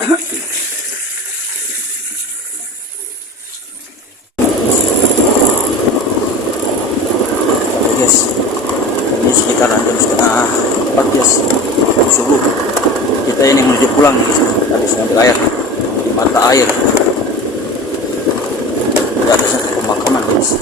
Guys, ini sekitaran jam setengah 4 guys, subuh. Kita ini menuju pulang guys, habis ngambil air di mata air. Di atasnya pemakaman guys.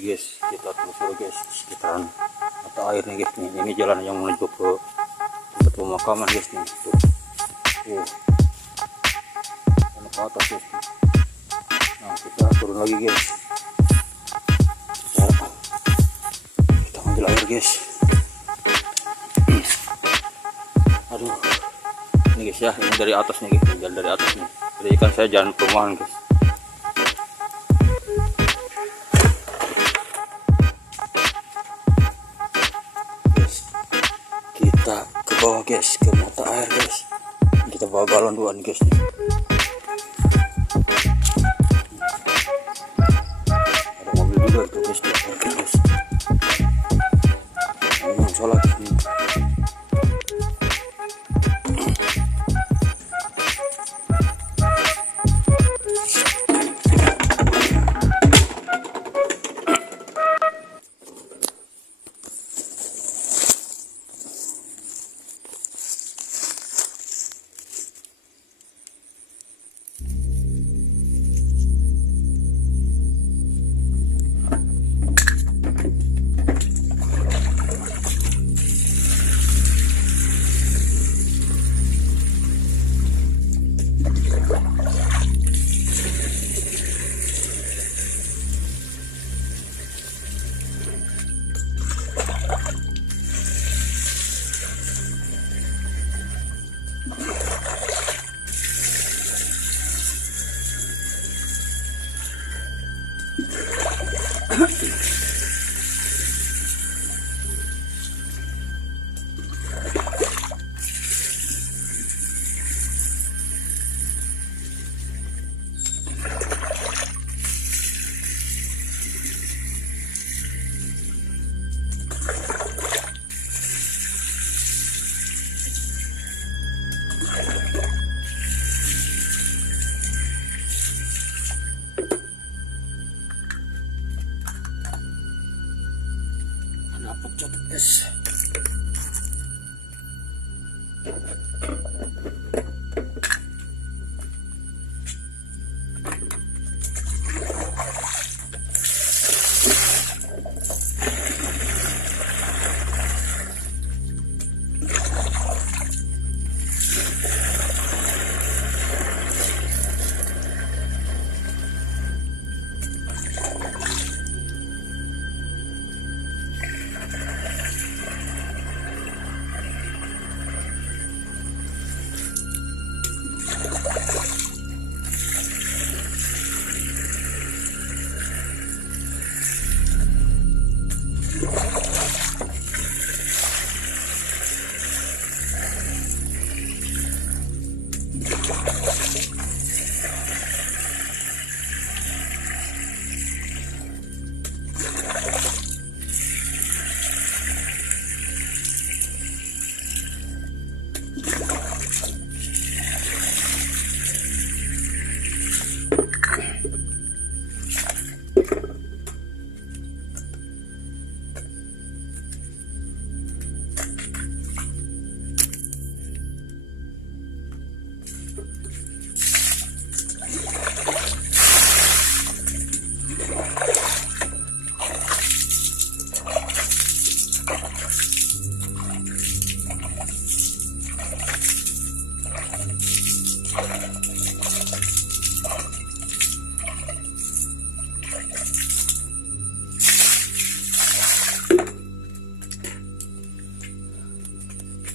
Guys, kita telusuri guys sekitaran mata air nih guys. Ini jalan yang menuju ke tempat pemakaman guys nih. Tuh, ke atas guys. Nah, kita turun lagi guys. Kita ambil air guys. Aduh, ini guys ya, ini dari atas nih guys, jalan dari atas nih. Jadi kan saya jalan perumahan guys. Kita ke bawah guys, ke mata air guys. Kita bawa galon dua nih guys. Ada mobil juga itu guys, guys. Ini sholat ini. Dapat guys.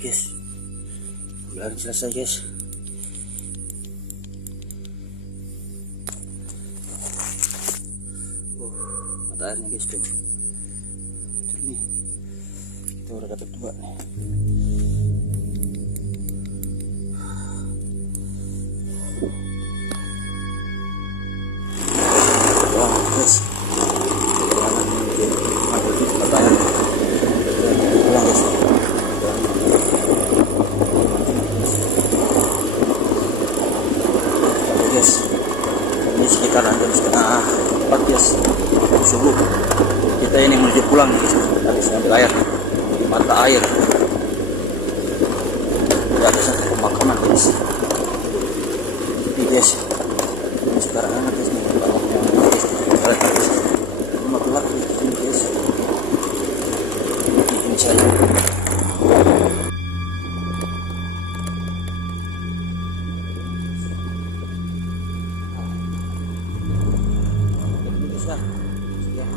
Guys, belum selesai guys. airnya guys tuh. Nih kita udah dapat 2 nih. Wah guys, perjalanan menuju Maldives kata air. Pulang guys. Oke guys, ini sekitaran jam setengah 4 guys subuh. Kita ini menuju pulang guys. Habis ngambil air di mata air. Tidak ada satu pemakaman guys. Ini guys, ini sekarang anak guys nih. Bawahnya guys, kalian guys. Ini mau keluar ini guys. Ini saya.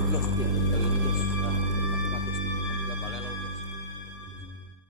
Sudah, sudah.